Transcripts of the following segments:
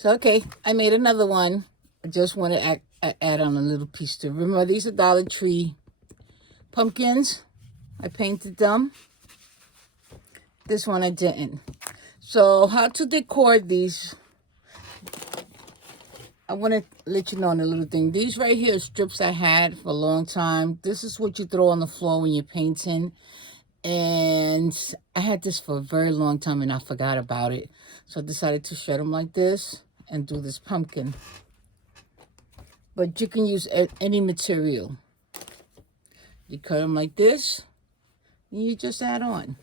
So, okay, I made another one. I just want to add on a little piece to it. Remember, these are Dollar Tree pumpkins. I painted them. This one I didn't. So, how to decor these. I want to let you know on a little thing. These right here are strips I had for a long time. This is what you throw on the floor when you're painting. And I had this for a very long time and I forgot about it. So I decided to shred them like this and do this pumpkin. But you can use any material. You cut them like this and you just add on.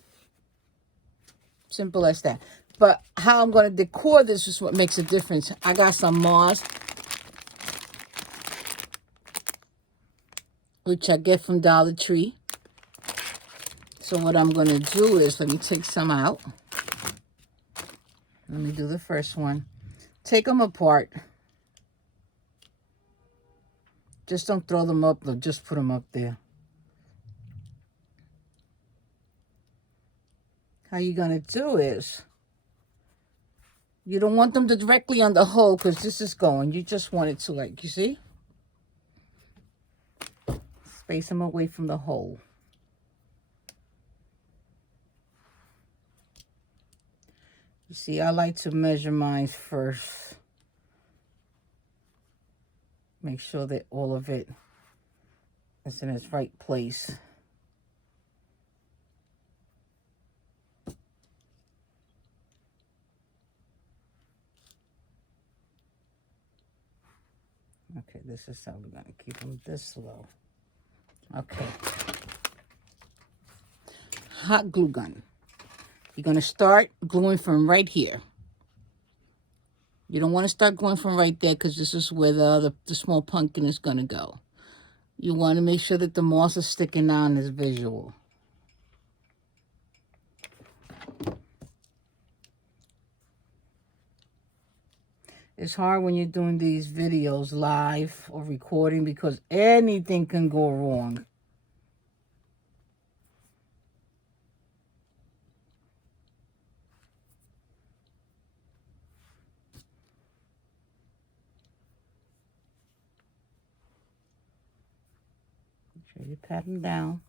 Simple as that. But how I'm going to decor this is what makes a difference. I got some moss, which I get from Dollar Tree. So what I'm going to do is, let me take some out. Let me do the first one. Take them apart. Just don't throw them up, though. Just put them up there. How you're going to do is, you don't want them directly on the hole because this is going. You just want it to, like, you see? Space them away from the hole. You see, I like to measure mine first. Make sure that all of it is in its right place. Okay, this is how we're going to keep them this low. Okay. Hot glue gun. You're going to start gluing from right here. You don't want to start going from right there because this is where the small pumpkin is going to go. You want to make sure that the moss is sticking out in this visual. It's hard when you're doing these videos live or recording because anything can go wrong. Make sure you pat them down.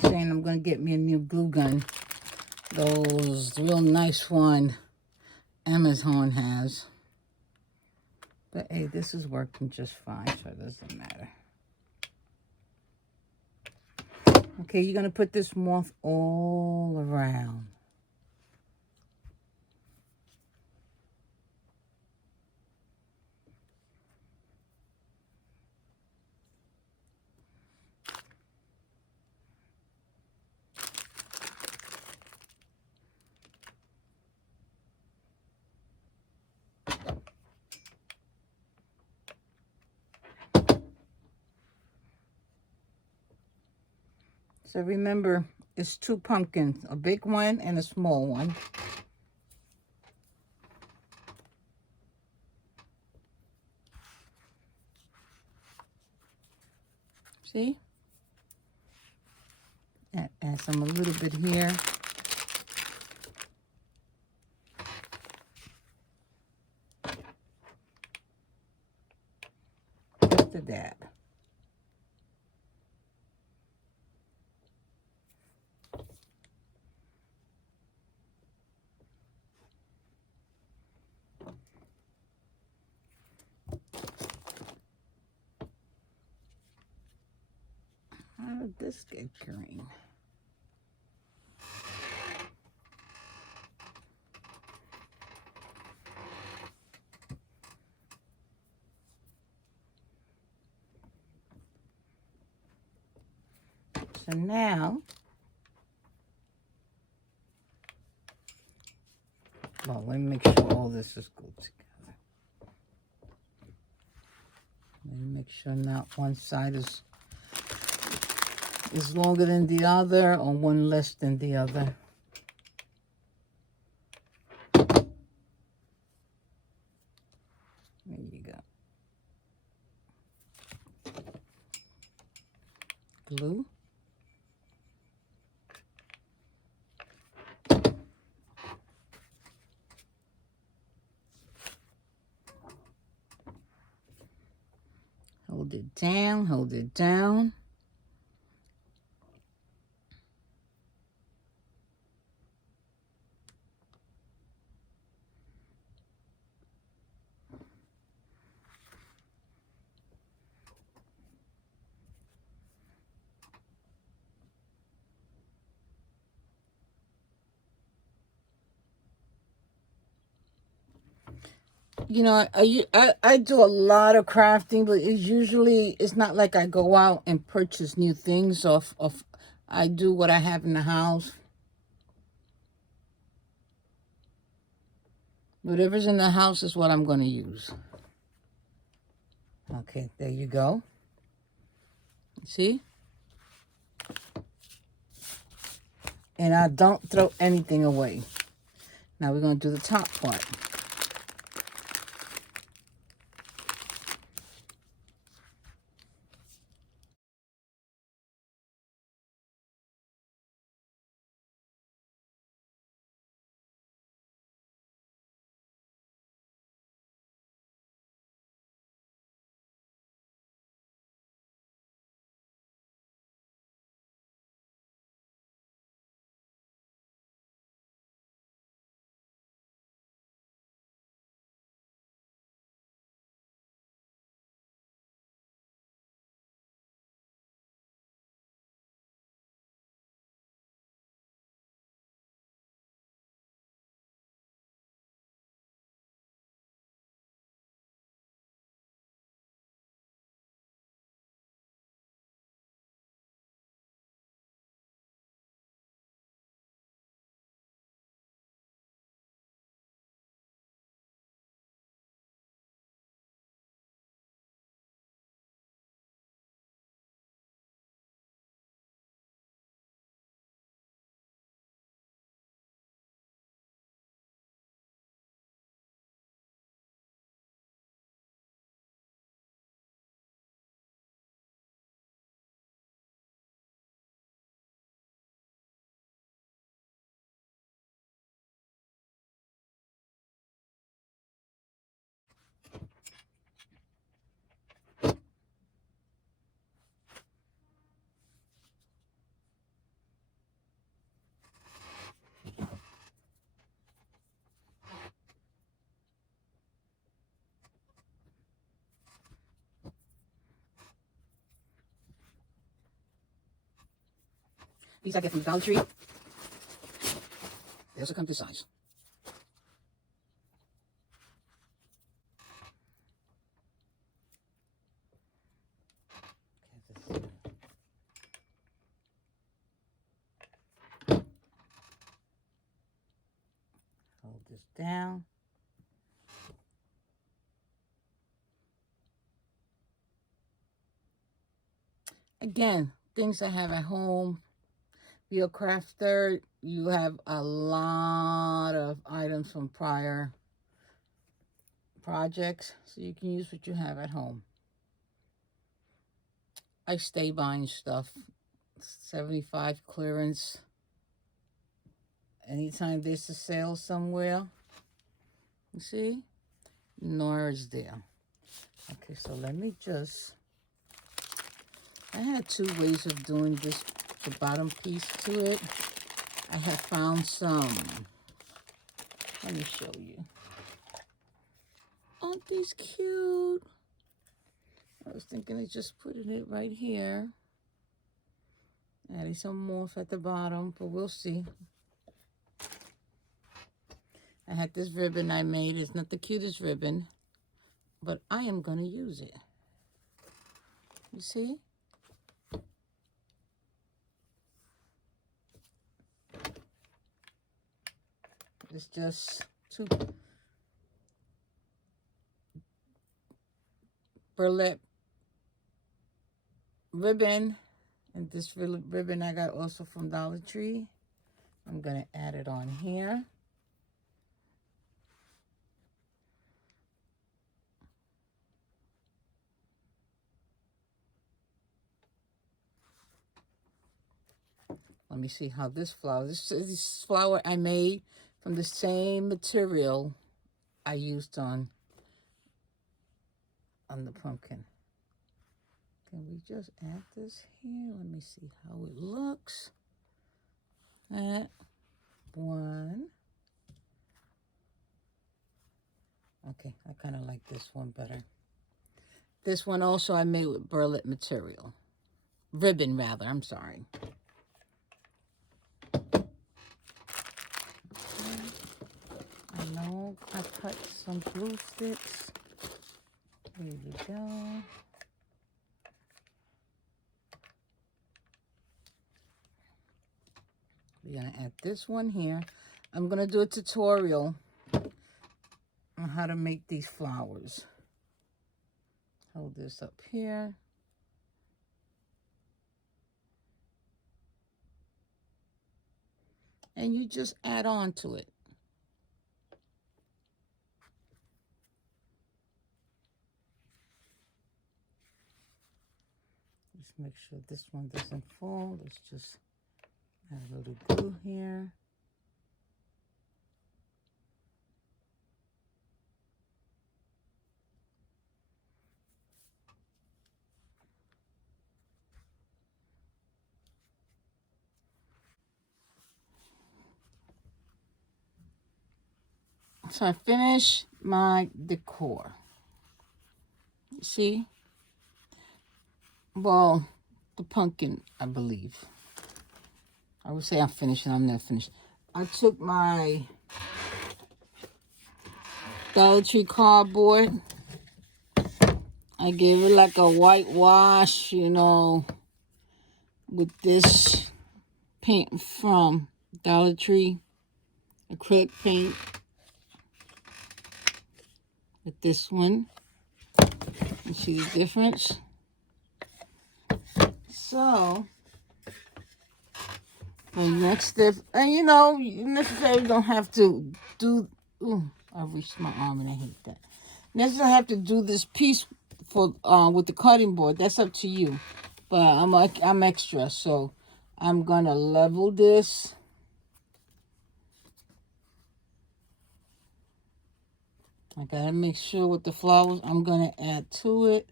Saying I'm going to get me a new glue gun. Those real nice one Amazon has. But hey, this is working just fine, so it doesn't matter. Okay, you're going to put this moth all around. So remember, it's two pumpkins, a big one and a small one. See? Add some a little bit here. Just a dab. did this get green? So now, well, let me make sure all this is good together. Let me make sure not one side is longer than the other or one less than the other. There you go. Glue. Hold it down, hold it down. You know, I do a lot of crafting, but it's not like I go out and purchase new things of I do what I have in the house. Whatever's in the house is what I'm going to use. Okay, there you go. See? And I don't throw anything away. Now we're going to do the top part. These I get from the Dollar Tree. They also come to size. Hold this down. Again, things I have at home. Be a crafter, you have a lot of items from prior projects, so you can use what you have at home. I stay buying stuff. 75 clearance. Anytime there's a sale somewhere, you see, Nora is there. Okay, so let me just, I had two ways of doing this, the bottom piece to it. I have found some, let me show you. Aren't these cute? I was thinking of just putting it right here. Adding some morph at the bottom, but we'll see. I had this ribbon I made. It's not the cutest ribbon, but I am going to use it. You see? It's just two burlap ribbon. And this ribbon I got also from Dollar Tree. I'm going to add it on here. Let me see how this flower, this flower I made from the same material I used on the pumpkin. Can we just add this here? Let me see how it looks. That one. Okay, I kind of like this one better. This one also I made with burlap material. Ribbon, rather. I'm sorry. I know I cut some glue sticks. There you go. We're going to add this one here. I'm going to do a tutorial on how to make these flowers. Hold this up here. And you just add on to it. Just make sure this one doesn't fall. Let's just add a little glue here. So I finished my decor. See? Well, the pumpkin, I believe. I would say I'm finished and I'm not finished. I took my Dollar Tree cardboard. I gave it like a whitewash, you know, with this paint from Dollar Tree. Acrylic paint. With this one. You see the difference? So, the next step, and you know, you necessarily don't have to do, ooh, I reached my arm and I hate that. Necessarily have to do this piece for with the cutting board. That's up to you. But I'm extra, so I'm gonna level this. I gotta make sure with the flowers I'm gonna add to it.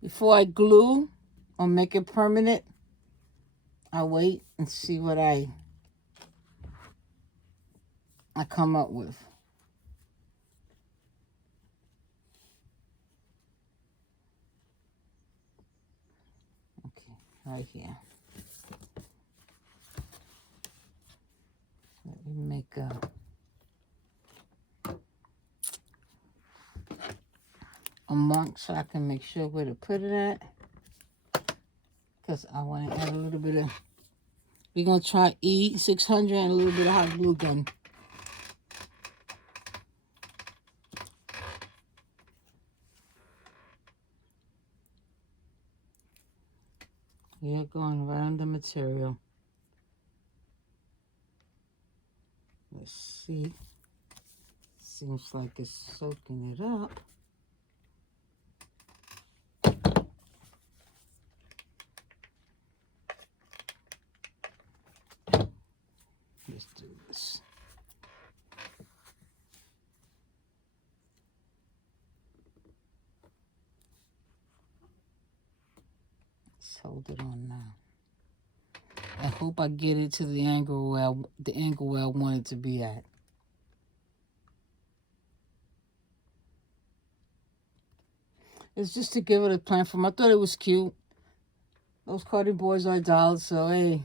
Before I glue or make it permanent, I wait and see what I come up with. Okay, right here. Let me make a mark so I can make sure where to put it at. Because I want to add a little bit of, we're going to try E600 and a little bit of hot glue gun. Yeah, going right on the material. Let's see. Seems like it's soaking it up. Let's do this. Let's hold it on now. hope I get it to the angle where I want it to be at. It's just to give it a platform. I thought it was cute. Those carding boards are $1, so hey.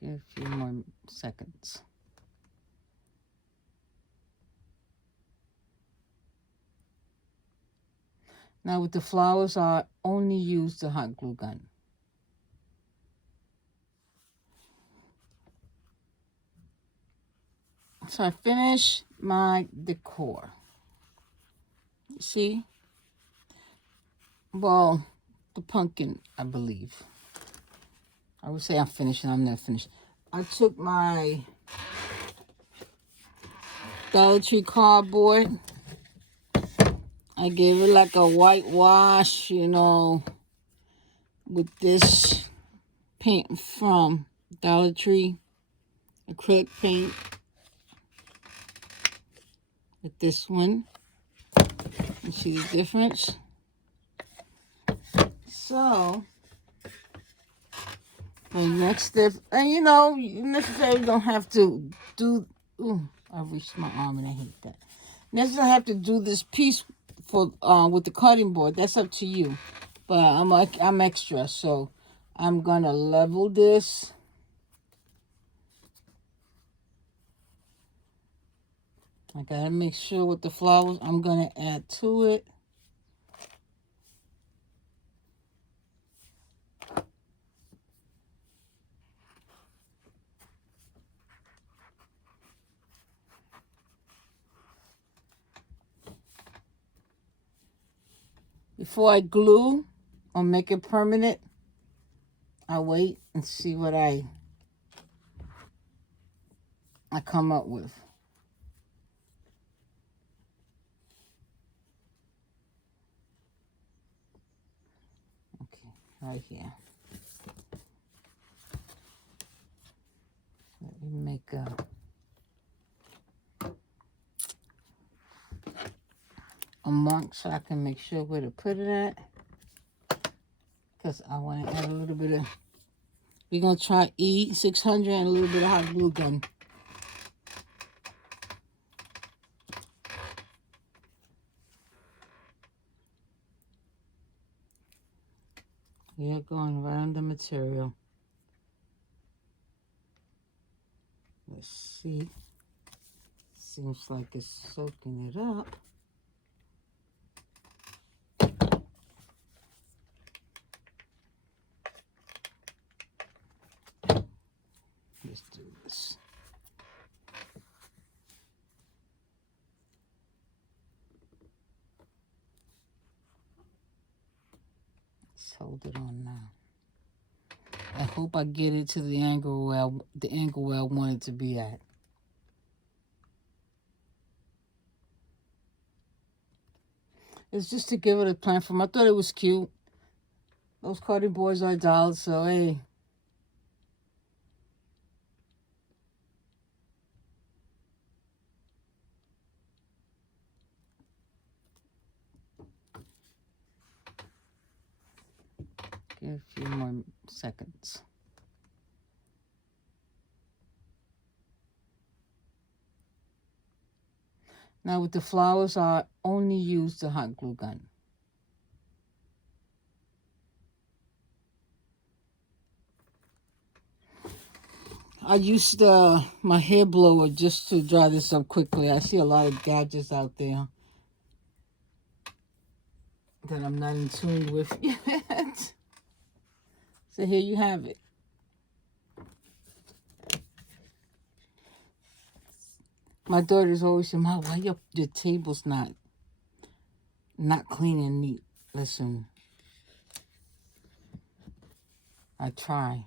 Give a few more seconds. Now with the flowers, I only use the hot glue gun. So I finish my decor. See? Well, the pumpkin, I believe. I would say I'm finished and I'm not finished. I took my Dollar Tree cardboard. I gave it like a whitewash, you know, with this paint from Dollar Tree. Acrylic paint. With this one. You see the difference? So, the next step, and you know, you necessarily don't have to do, ooh, I reached my arm and I hate that. Necessarily have to do this piece for with the cutting board. That's up to you. But I'm extra, so I'm gonna level this. I gotta make sure with the flowers I'm gonna add to it. Before I glue or make it permanent, I wait and see what I come up with. Okay, right here. Let me make a mark so I can make sure where to put it at. Because I want to add a little bit of, we're going to try E600 and a little bit of hot glue gun. Yeah, going right on the material. Let's see. Seems like it's soaking it up. Let's do this. Let's hold it on now. I hope I get it to the angle where I want it to be at. It's just to give it a platform. I thought it was cute. Those carding boards are $1, so hey. Give a few more seconds. Now with the flowers, I only use the hot glue gun. I used my hair blower just to dry this up quickly. I see a lot of gadgets out there that I'm not in tune with yet. So here you have it. My daughter's always saying, "Mom, why your table's not clean and neat?" Listen, I try.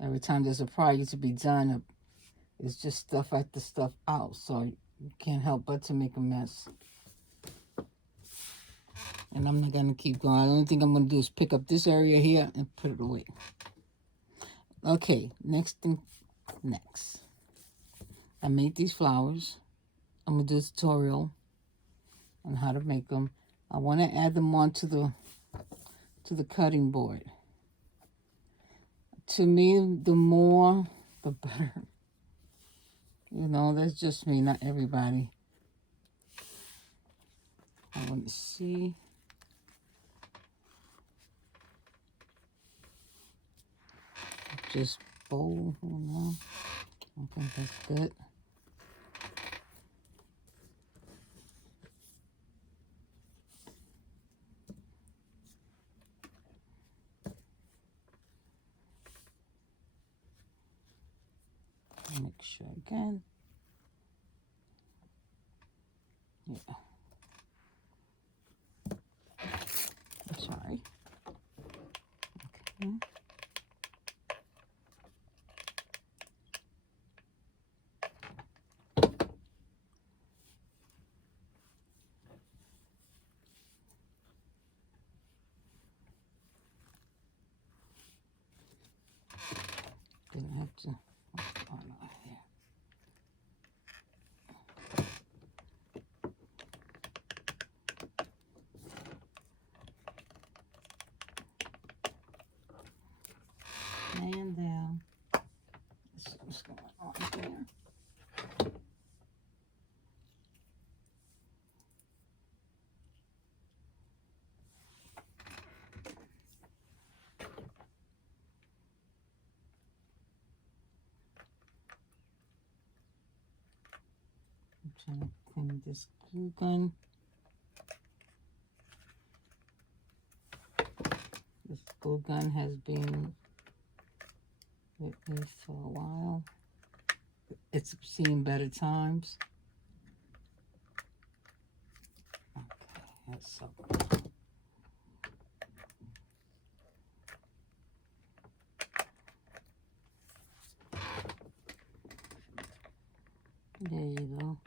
Every time there's a project to be done, it's just stuff after stuff out, so you can't help but to make a mess. And I'm not going to keep going. The only thing I'm going to do is pick up this area here and put it away. Okay, next. I made these flowers. I'm going to do a tutorial on how to make them. I want to add them onto the cutting board. To me, the more, the better. You know, that's just me, not everybody. I want to see. Just bowl, hold on. I think that's good. Make sure again. Yeah. I'm sorry. Okay. Didn't have to. Oh, no, here. And down. Let's see what's going on here. I'm trying to clean this glue gun. This glue gun has been with me for a while. It's seen better times. Okay, that's so good. There you go.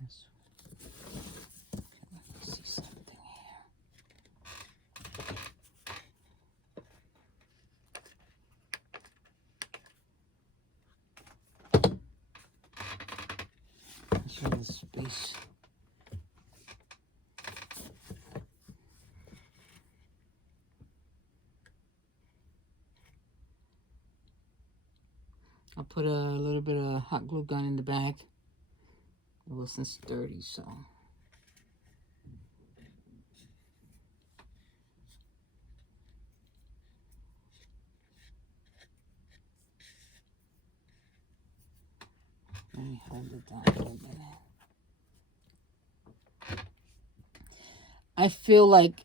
That's, okay, let me see something here. Show the space. I put a little bit of hot glue gun in the back. It wasn't sturdy, so. Let me hold it down a little bit. I feel like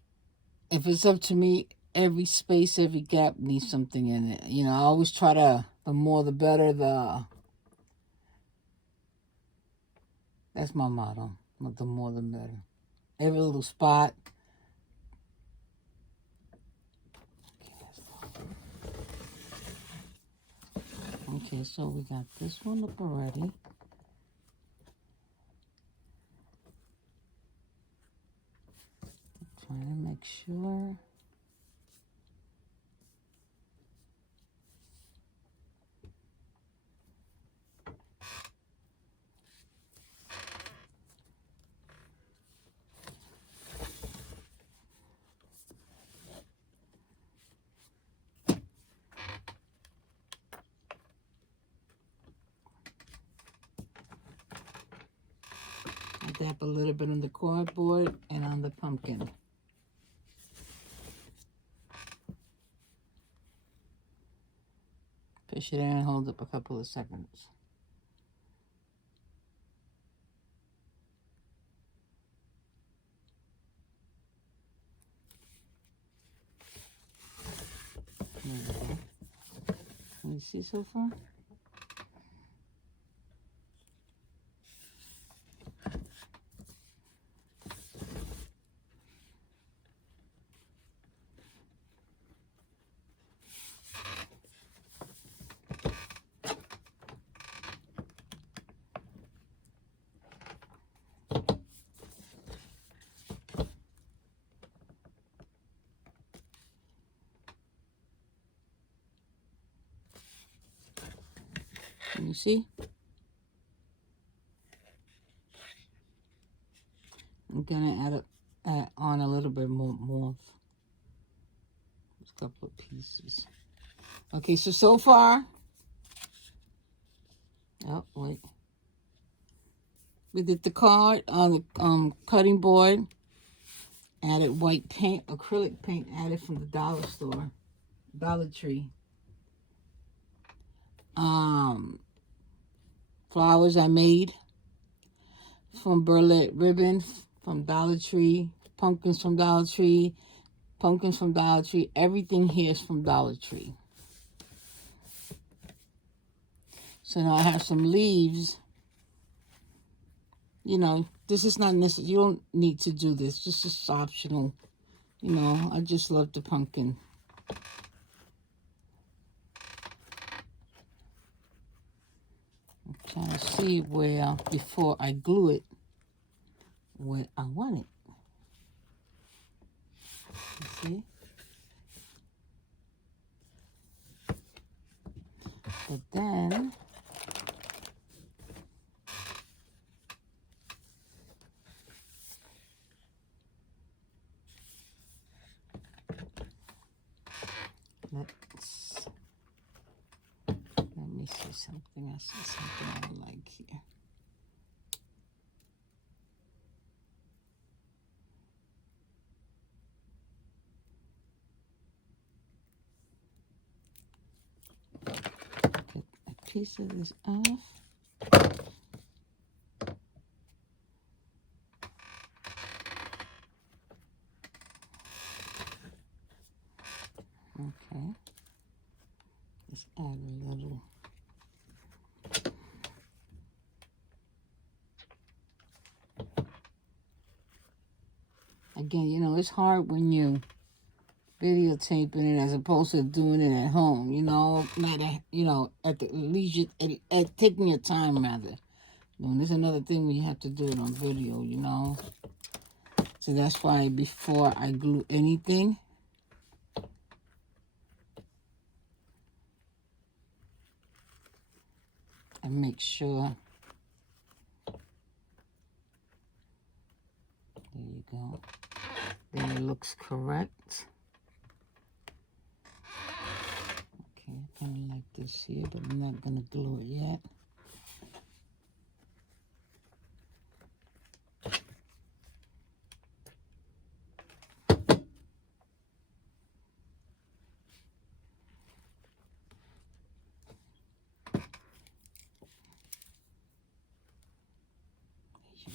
if it's up to me, every space, every gap needs something in it. You know, I always try to, the more the better, that's my motto. The more the better. Every little spot. Okay, so we got this one up already. Trying to make sure. I dab a little bit on the cardboard and on the pumpkin. Push it in and hold up a couple of seconds. There we go. Can you see so far? You see? I'm gonna add on a little bit more. Just a couple of pieces. Okay, so far. Oh wait. We did the card on the cutting board. Added white paint, acrylic paint added from the dollar store, Dollar Tree. Flowers I made from burlap ribbon from Dollar Tree, pumpkins from Dollar Tree, pumpkins from Dollar Tree. Everything here is from Dollar Tree. So now I have some leaves. You know, this is not necessary. You don't need to do this. This is optional. You know, I just love the pumpkin. I'm trying to see where, before I glue it, where I want it. You see? But then, let me see something. I see something I don't like here. Get a piece of this off. Okay. Let's add a little. Again, you know, it's hard when you videotaping it as opposed to doing it at home, you know, not at, you know, at the leisure, at taking your time rather. And there's another thing when you have to do it on video, you know. So that's why before I glue anything, I make sure. There you go. Then it looks correct. Okay, I kind of like this here, but I'm not going to glue it yet.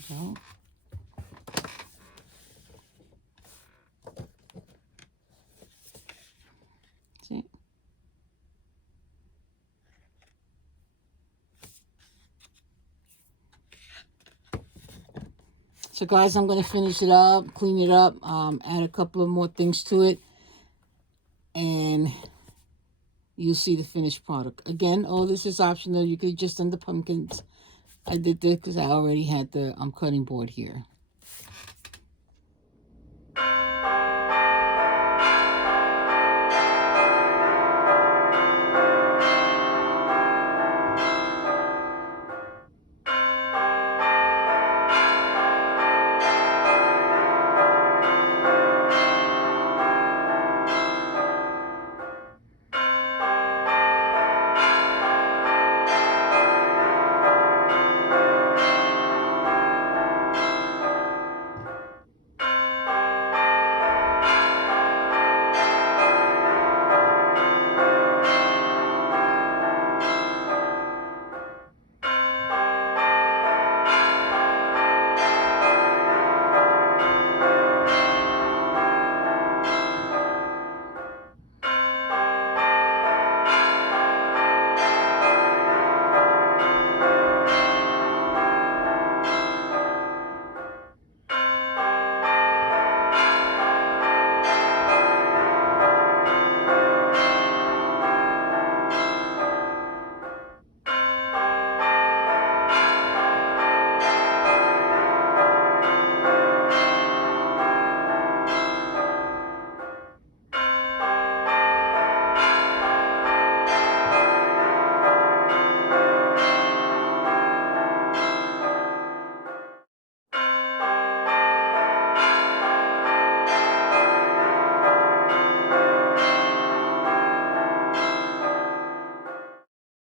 There you go. See? So guys, I'm going to finish it up, clean it up, add a couple of more things to it, and you'll see the finished product. Again, all this is optional. You could just done the pumpkins. I did this because I already had the cutting board here.